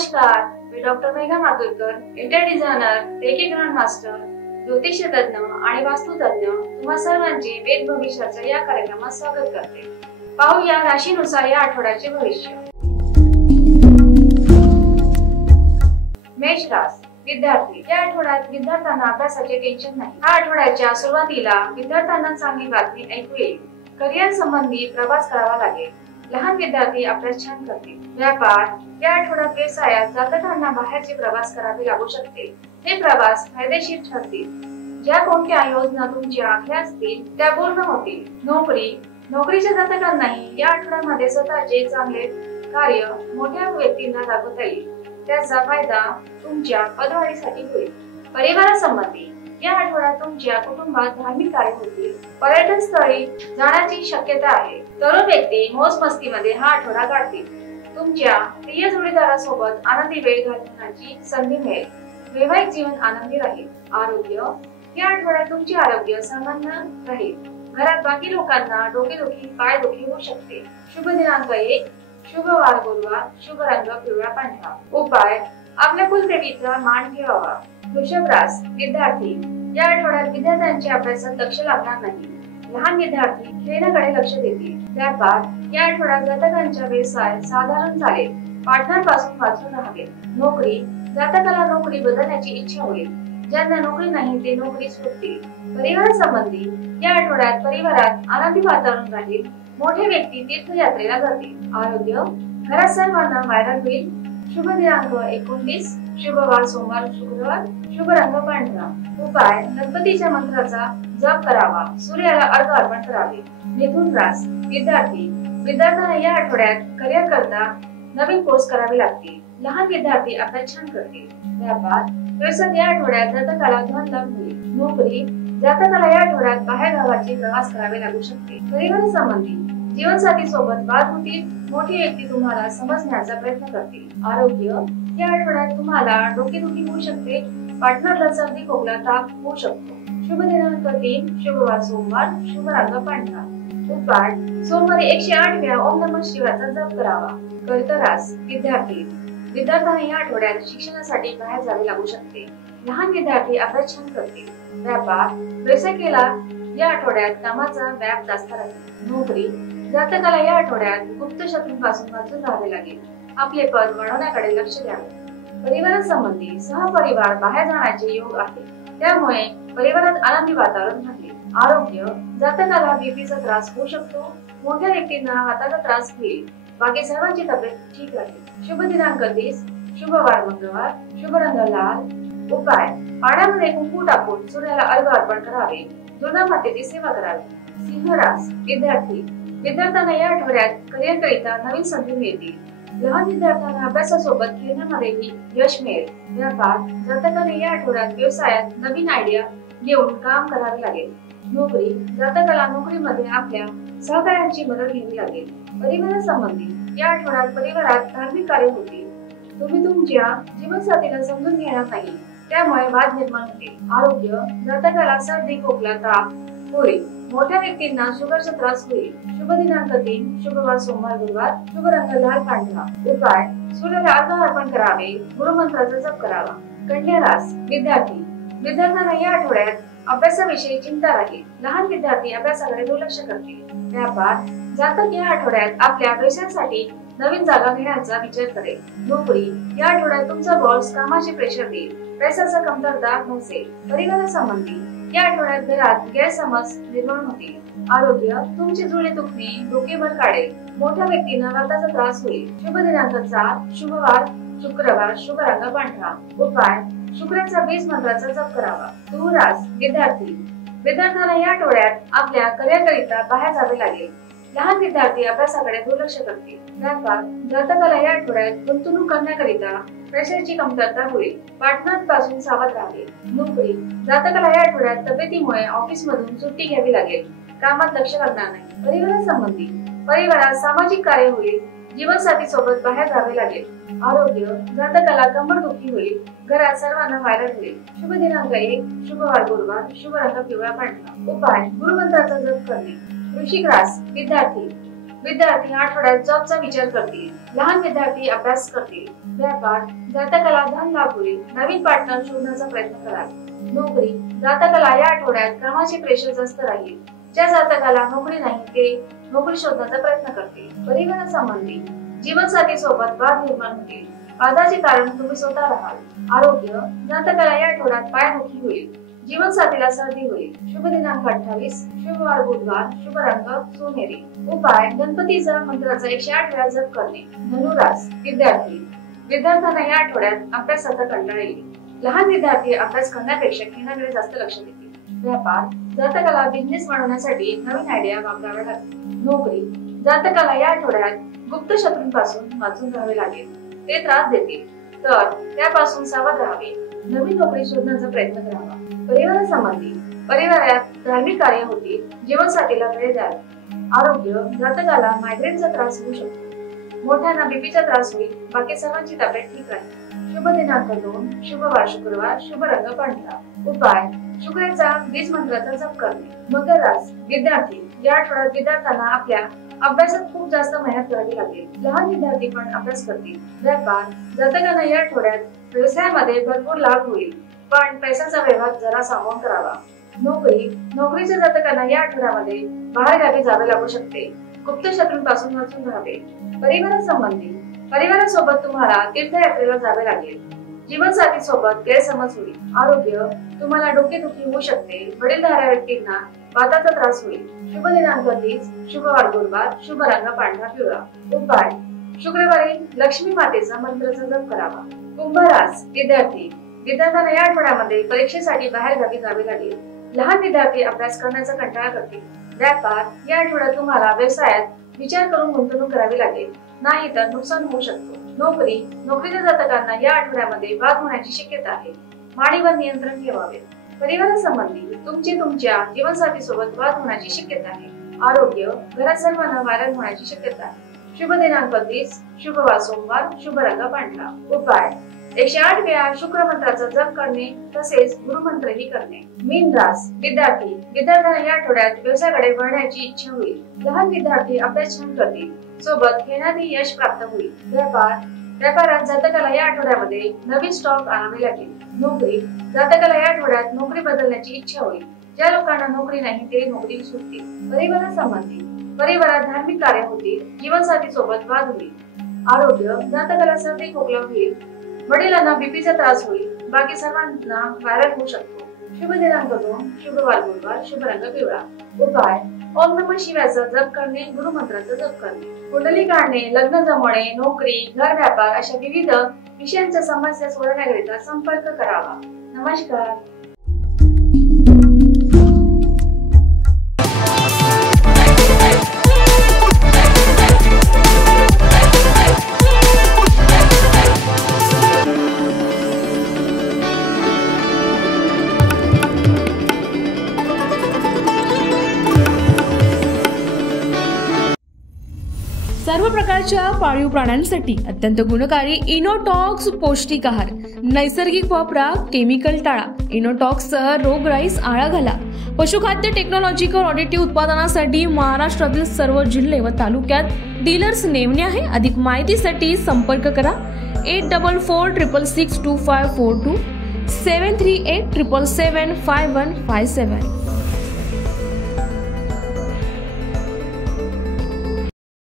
नमस्कार, मी doctor Megha Maturkar, interior designer, reiki grand master, ज्योतिष तज्ञ आणि वास्तु तज्ञ तुम्हा सर्वांचे वेद भविष्याच्या या कार्यक्रमात स्वागत करते। पाहूया राशीनुसार या आठवड्याचे भविष्य। मेष रास विद्यार्थी, या आठवड्यात विद्यार्थ्यांना अभ्यासाचे टेन्शन नाही। या आठवड्याच्या सुरुवातीला विद्यार्थ्यांना चांगली बातमी ऐकू येईल। करिअर संबंधी प्रवास करावा लागेल। लहान विद्यार्थी अभ्यास छान करतील। व्यापार, या आठवड्यात व्यवसायात जातकांना बाहेरचे प्रवास करावे लागू शकते। हे प्रवास फायदेशीर ठरतील। ज्या कोणत्या योजना तुमच्या आखल्या असतील त्या पूर्ण होतील। नोकरीच्या जातकांनाही या आठवड्यामध्ये स्वतःचे चांगले कार्य मोठ्या व्यक्तींना दाखवता येईल। त्याचा फायदा तुमच्या पदवाढीसाठी होईल। परिवारासंबंधी, या आठवड्यात तुमच्या कुटुंबात धार्मिक कार्य होतील। पर्यटन स्थळी जाण्याची शक्यता आहे। तरुण व्यक्ती मौज मस्तीमध्ये हा आठवडा काढतील। तुमच्या प्रिय जोडीदारासोबत आनंदी वेळ घालवण्याची संधी मिळेल। वैवाहिक जीवन आनंदी राहील। आरोग्य, या आठवड्यात तुमचे आरोग्य सामान्य राहील। घरात बाकी लोकांना डोकेदुखी, पायदुखी होऊ शकते। शुभ दिनांक 1, शुभ वार गुरुवार, शुभ रंग पिवळा पांढरा। उपाय, आपल्या कुलदेवीचा मान ठेवावा। वृषभ रास विद्यार्थी, या आठवड्यात विद्यार्थ्यांच्या अभ्यासात लक्ष लागणार नाही। लहान विद्यार्थी खेळण्याकडे लक्ष देतील। व्यापार, या आठवड्यात जातकांचा व्यवसाय साधारण चालेल। पार्टनर पासून वाचून राहावे। नोकरी, जातकाला नोकरी बदलण्याची इच्छा होईल। ज्यांना नोकरी नाही ते नोकरी सोडतील। परिवारासंबंधी, या आठवड्यात परिवारात आनंदी वातावरण राहील। मोठे व्यक्ती तीर्थयात्रेला जातील। आरोग्य, घरात सर्वांना व्हायरल होईल। शुभ दिनांक 29, शुभ वार सोमवार शुक्रवार, शुभ रंग पांढरा। उपाय, गणपतीच्या मंत्राचा जप करावा। सूर्याला अर्घ्य अर्पण करावे। मिथुन रास विद्यार्थी, विद्यार्थ्यांना या आठवड्यात करिअर करता नवीन कोर्स करावे लागतील। लहान विद्यार्थी अभ्यास छान करतील। व्यापार, व्यवसायात या आठवड्यात जातकाला धन लाभ होईल। नोकरी, जातकाला या आठवड्यात बाहेर गावाचे प्रवास करावे लागू शकते। परिवारासंबंधी, जीवनसाथी सोबत वाद होतील। मोठी व्यक्ती तुम्हाला समजण्याचा प्रयत्न करतील। आरोग्य, या आठवड्यात तुम्हाला डोकेदुखी होऊ शकते। पार्टनरला सर्दी खोकला ताप होऊ शकतो। शुभ दिनांक 3, शुभ वार सोमवार, शुभ रंग पांढरा। उपाय, सोमवारी 108 वेळा ओम नमः शिवायचा जप करावा। कर्क रास विद्यार्थी, विद्यार्थ्यांना या आठवड्यात शिक्षणासाठी बाहेर जावे लागू शकते। लहान विद्यार्थी अभ्यास छान करतील। व्यापार, व्यवसायाला या आठवड्यात कामाचा व्याप जास्त राहील। नोकरी, जातकाला या आठवड्यात गुप्त शत्रूंपासून वाचून राहावे लागेल। आपले पद वाढवण्याकडे लक्ष द्यावे। परिवारासंबंधी, सहपरिवार बाहेर जाण्याचे योग आहे। त्यामुळे परिवारात आनंदी वातावरण राहील। आरोग्य, जातकाला बीपीचा त्रास होऊ शकतो। मोठ्या व्यक्तींना हाताचा त्रास होईल। बाकी सर्वांची तब्येत ठीक राहील। शुभ दिनांक 30, शुभ वार मंगळवार, शुभ रंग लाल। उपाय, पाण्यामध्ये कुंकू टाकून सूर्याला अर्घ्य अर्पण करावे। दुर्गा मातेची सेवा करावी। सिंह रास विद्यार्थी, विद्यार्थ्यांना या आठवड्यात करिअर करिता नवीन संधी मिळतील। लहान विद्यार्थ्यांना अभ्यासासोबत खेळण्यामध्येही यश मिळेल। व्यापार, जातकाने या आठवड्यात व्यवसायात नवीन आयडिया घेऊन काम करावे लागेल। नोकरी, जातकाला नोकरीमध्ये आपल्या सहकाऱ्यांची मदत घ्यावी लागेल। परिवारासंबंधी, या आठवड्यात परिवारात धार्मिक कार्य होतील। तुम्ही तुमच्या जीवनसाथीला समजून घेणार नाही, त्यामुळे वाद निर्माण होतील। आरोग्य, जातकाला सर्दी खोकला ताप होईल। मोठ्या व्यक्तींना शुगरचा त्रास होईल। शुभ दिनांक 3, शुभ वार सोमवार गुरुवार, शुभ रंग लाल पांढरा। उपाय, सूर्याला अर्घ्य अर्पण करावे। गुरुमंत्राचा जप करावा। कन्या रास विद्यार्थी, विद्यार्थ्यांना या आठवड्यात अभ्यासाविषयी चिंता राहील। लहान विद्यार्थी अभ्यासाकडे दुर्लक्ष करतील। व्यापार, जातक या आठवड्यात आपल्या व्यवसायासाठी नवीन जागा घेण्याचा विचार करेल। नोकरी, या आठवड्यात तुमचा बॉस कामाचे प्रेशर देईल। पैशाचा कमतरता नसेल। परिवारासंबंधी, या आठवड्यात घरात गैरसमज निर्माण होतील। आरोग्य, तुमची जुळणी दुखणे डोकेवर काढेल। मोठ्या व्यक्तींना वाताचा त्रास होईल। शुभ दिनांक 4, शुभ वार शुक्रवार, शुभ रंग पांढरा। उपाय, शुक्राचा बीज मंत्राचा जप करावा। तुळ रास विद्यार्थी, विद्यार्थ्यांना या आठवड्यात आपल्या करिअर करिता बाहेर जावे लागेल। लहान विद्यार्थी अभ्यासाकडे दुर्लक्ष करतील। व्यापार, जातकाला या आठवड्यात गुंतवणूक करण्याकरिता पैशाची कमतरता होईल। पार्टनर पासून सावध राहावे। नोकरी, जातकाला या आठवड्यात तब्येतीमुळे ऑफिस मधून सुट्टी घ्यावी लागेल। कामात लक्ष लागणार नाही। परिवारासंबंधी, परिवारात सामाजिक कार्य होईल। जीवनसाथी सोबत बाहेर जावे लागेल। आरोग्य, जातकाला कंबरदुखी होईल। घरात सर्वांना व्हायरल होईल। शुभ दिनांक 1, शुभ वार गुरुवार, शुभ रंग पिवळा पांढरा। उपाय, गुरुमंत्राचा जप करणे। वृश्चिक रास विद्यार्थी, विद्यार्थी आठवड्यात जॉबचा विचार करतील, लहान विद्यार्थी अभ्यास करतील, व्यापार जातकाला धन लाभ होईल, नवीन पार्टनर शोधण्याचा प्रयत्न कराल, नोकरी जातकाला या आठवड्यात कामाचे प्रेशर जास्त राहील, ज्या जातकाला नोकरी नाही ते नोकरी शोधण्याचा प्रयत्न करतील, परिवार संबंधी जीवनसाथी सोबत वाद निर्माण होतील, वादाचे कारण तुम्ही स्वतः राहाल, आरोग्य जातकाला या आठवड्यात पायदुखी होईल, जीवनसाथीला सर्दी होईल, शुभ दिनांक 28 शुक्रवार बुधवार, शुभ रंग सोनेरी, उपाय गणपतीचा मंत्राचा 108 वेळा जप करणे, धनुरास विद्यार्थ्यांना या आठवड्यात अभ्यासाचा कंटाळा येईल, लहान विद्यार्थी अभ्यास करण्यापेक्षा खेळण्याकडे जास्त लक्ष देतील, व्यापार जातकाला बिझनेस वाढवण्यासाठी नवीन आयडिया वापराव्या लागतील, नोकरी जातकाला या आठवड्यात गुप्त शत्रूंपासून वाचून राहावे लागेल, ते त्रास देतील तर त्यापासून सावध राहावे, नवीन नोकरी शोधण्याचा प्रयत्न करावा, परिवारासंबंधी परिवारात धार्मिक कार्य होतील, जीवनसाथीला वेळ द्याल, आरोग्य जातकाला मायग्रेनचा त्रास होऊ शकतो, मोठ्यांना बीपीचा त्रास होईल, बाकी सर्वांची तब्येत ठीक राहील, शुभ दिनांक 2 शुक्रवार शुक्रवार, शुभ रंग पांढरा, उपाय शुक्राचा बीज मंत्राचा जप करणे, मकर रास विद्यार्थी या आठवड्यात विद्यार्थ्यांना आपल्या अभ्यासात खूप जास्त मेहनत करावी लागेल, लहान विद्यार्थी पण अभ्यास करतील, व्यापार जातकांना या आठवड्यात व्यवसायामध्ये भरपूर लाभ होईल, पण पैशाचा व्यवहार जरा सांभाळून करावा, नोकरीच्या जातकांना या आठवड्यामध्ये बाहेरगावी जावे लागू शकते, गुप्त शत्रूंपासून वाचून राहावे, परिवारासंबंधी परिवारासोबत तुम्हाला तीर्थयात्रेला जावे लागेल, जीवनसाथी सोबत गैरसमज होईल, आरोग्य तुम्हाला डोकेदुखी होऊ शकते, वडीलधाऱ्या व्यक्तींना वाताचा त्रास होईल, शुभ दिनांक 30 शुक्रवार गुरुवार, शुभ रंग पांढरा पिवळा, उपाय शुक्रवारी लक्ष्मी मातेचा मंत्राचा जप करावा, कुंभ रास विद्यार्थ्यांना या आठवड्यामध्ये परीक्षेसाठी बाहेर गावी जावे लागेल, लहान विद्यार्थी अभ्यास करण्याचा कंटाळा करतील, व्यापार या आठवड्यात तुम्हाला व्यवसायात विचार करून गुंतवणूक करावी लागेल, नाही तर नुकसान होऊ शकतो, नोकरीच्या जातकांना या आठवड्यामध्ये वाद होण्याची शक्यता आहे, माणीवर नियंत्रण ठेवावे, परिवारासंबंधी तुमच्या जीवनसाथी सोबत वाद होण्याची शक्यता आहे, आरोग्य घरात सर्वांना व्हायरल होण्याची शक्यता आहे, शुभ दिनांक 30 शुक्रवार सोमवार, शुभ रंग पांढरा, उपाय 108 वेळा शुक्र मंत्राचा जप करणे तसेच गुरुमंत्रही करणे, मीन रास विद्यार्थ्यांना या आठवड्यात व्यवसायाकडे वळण्याची इच्छा होईल, लहान विद्यार्थी अभ्यास छान करतील, सोबत खेळण्यातही यश प्राप्त होईल, व्यापारात जातकाला या आठवड्यामध्ये नवीन स्टॉक आणावे लागेल, नोकरी जातकाला या आठवड्यात नोकरी बदलण्याची इच्छा होईल, ज्या लोकांना नोकरी नाही ते नोकरी सुटतील, परिवारात धार्मिक कार्य होतील, जीवनसाथी सोबत वाद होईल, आरोग्य जातकाला सर्दी खोकला होईल, वडिलांना बीपीचा त्रास होईल, बाकी सर्वांना व्हायरल होऊ शकतो, शुभ दिनांक 2 शुक्रवार गुरुवार, शुभ रंग पिवळा, उपाय ओम नमः शिवायचा जप करणे, गुरुमंत्राचा जप करणे, कुंडली काढणे, लग्न जमवणे, नोकरी घर व्यापार अशा विविध विषयांच्या समस्या सोडवण्याकरिता संपर्क करावा, नमस्कार. सर्व प्रकारच्या पाळीव प्राण्यांसाठी अत्यंत गुणकारी इनोटॉक्स पौष्टिक आहार, नैसर्गिक वापरा, केमिकल टाळा, इनोटॉक्ससह रोगराईस आळा घाला. पशुखाद्य टेक्नॉलॉजिकल ऑडिटिव्ह उत्पादनासाठी महाराष्ट्रातील सर्व जिल्हे व तालुक्यात डीलर्स नेमणे आहे. अधिक माहितीसाठी संपर्क करा 8446625542 738775157.